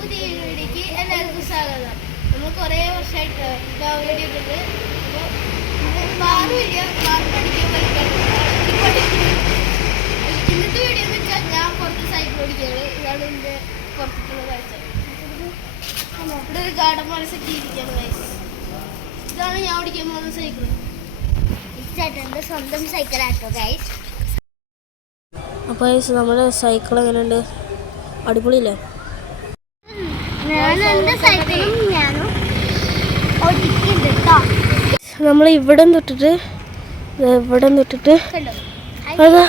പുതിയ വീഡിയോക്ക് എല്ലാവർക്കും സ്വാഗതം. നമ്മൾ കുറേ വർഷമായിട്ട് വീഡിയോ ഇട്ടിട്ട് ഇന്നത്തെ വീഡിയോ എന്ന് വെച്ചാൽ ഞാൻ പുറത്ത് സൈക്കിൾ ഓടിക്കുകയാണ്. ഇതാണ് എൻ്റെ പുറത്തുള്ള കാഴ്ച. ഇവിടെ ഒരു ഗാർഡൻ പോലെ സെറ്റ് ചെയ്തിരിക്കുകയാണ് ഗൈസ്. ഇതാണ് ഞാൻ ഓടിക്കാൻ പോകുന്ന സൈക്കിൾ. ചേട്ടൻ്റെ സ്വന്തം സൈക്കിളാട്ടോ ഗൈസ്. അപ്പോൾ നമ്മുടെ സൈക്കിൾ എങ്ങനെയുണ്ട്? അടിപൊളിയില്ലേ? നമ്മൾ ഇവിടെ തൊട്ടിട്ട് അതാ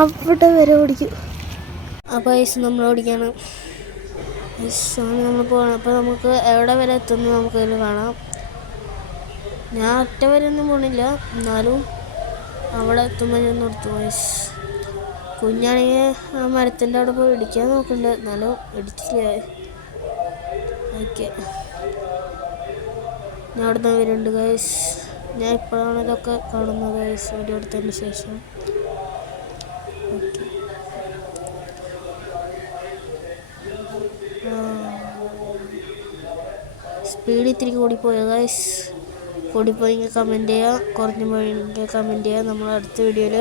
അവിടെ വരെ ഓടിക്കും. അപ്പോൾ നമ്മൾ ഓടിക്കാണ് നമ്മൾ പോകണം. അപ്പോൾ നമുക്ക് എവിടെ വരെ എത്തുന്നു നമുക്കതിൽ കാണാം. ഞാൻ ഒറ്റ വരെ ഒന്നും പോകണില്ല, എന്നാലും അവിടെ എത്തുമ്പോൾ ഞാൻ നിർത്തും. കുഞ്ഞാണെങ്കിൽ ആ മരത്തിൻ്റെ അവിടെ പോയി ഇടിക്കാൻ നോക്കുന്നുണ്ട്, എന്നാലും ഇടിച്ചില്ല. ഓക്കെ, ഞാൻ അവിടെ നിന്ന് വരുന്നുണ്ട് ഗൈസ്. ഞാൻ ഇപ്പോഴാണ് ഇതൊക്കെ കാണുന്നത് ഗൈസ്, വീഡിയോ എടുത്തതിന് ശേഷം. ഓക്കെ, സ്പീഡ് ഇത്തിരി കൂടിപ്പോയോ ഗൈസ്? കൂടിപ്പോയെങ്കിൽ കമൻറ്റ് ചെയ്യുക, കുറഞ്ഞു പോയെങ്കിൽ കമൻറ്റ് ചെയ്യുക. നമ്മൾ അടുത്ത വീഡിയോയിൽ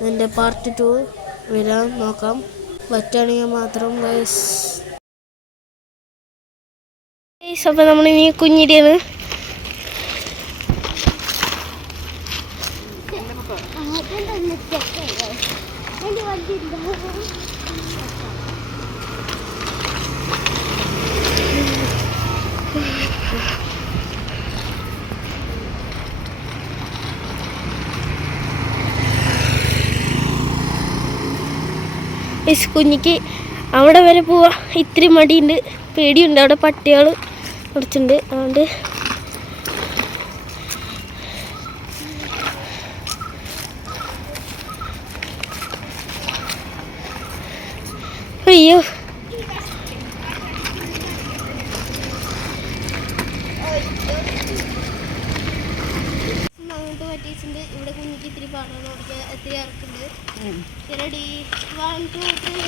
ഇതിൻ്റെ പാർട്ട് 2 വരാൻ നോക്കാം, പറ്റുകയാണെങ്കിൽ മാത്രം ഗൈസ്. അപ്പോൾ നമ്മളിനി കുഞ്ഞിടിയാണ്. കുഞ്ഞിക്ക് അവിടെ വരെ പോവാ ഇത്തിരി മടിയുണ്ട്, പേടിയുണ്ട്. അവിടെ പട്ടികൾ കുറച്ചുണ്ട്, അതുകൊണ്ട് അയ്യോ അങ്ങോട്ട് പറ്റിയിട്ടുണ്ട്. ഇവിടെ കുഞ്ഞിക്ക് ഇത്തിരി പാടാണ് ഓടിക്കാൻ, ഇത്തിരി ഇറക്കുന്നുണ്ട്. റെഡി, 1 2 3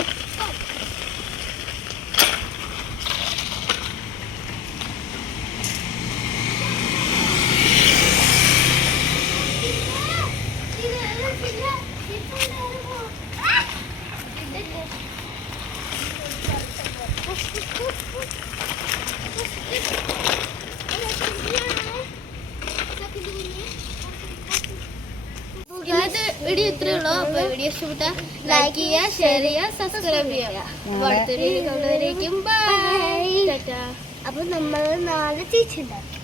ഇന്നത്തെ വീഡിയോ ഇത്രയേ ഉള്ളൂ. അപ്പോൾ വീഡിയോ ഇഷ്ടപ്പെട്ട ലൈക്ക് ചെയ്യുക, ഷെയർ ചെയ്യുക, സബ്സ്ക്രൈബ് ചെയ്യുക. അടുത്ത വീഡിയോ കണ്ടുവരേക്കും ബൈ. അപ്പോൾ നമ്മൾ നാളെ തിരിച്ചുണ്ടാക്കും.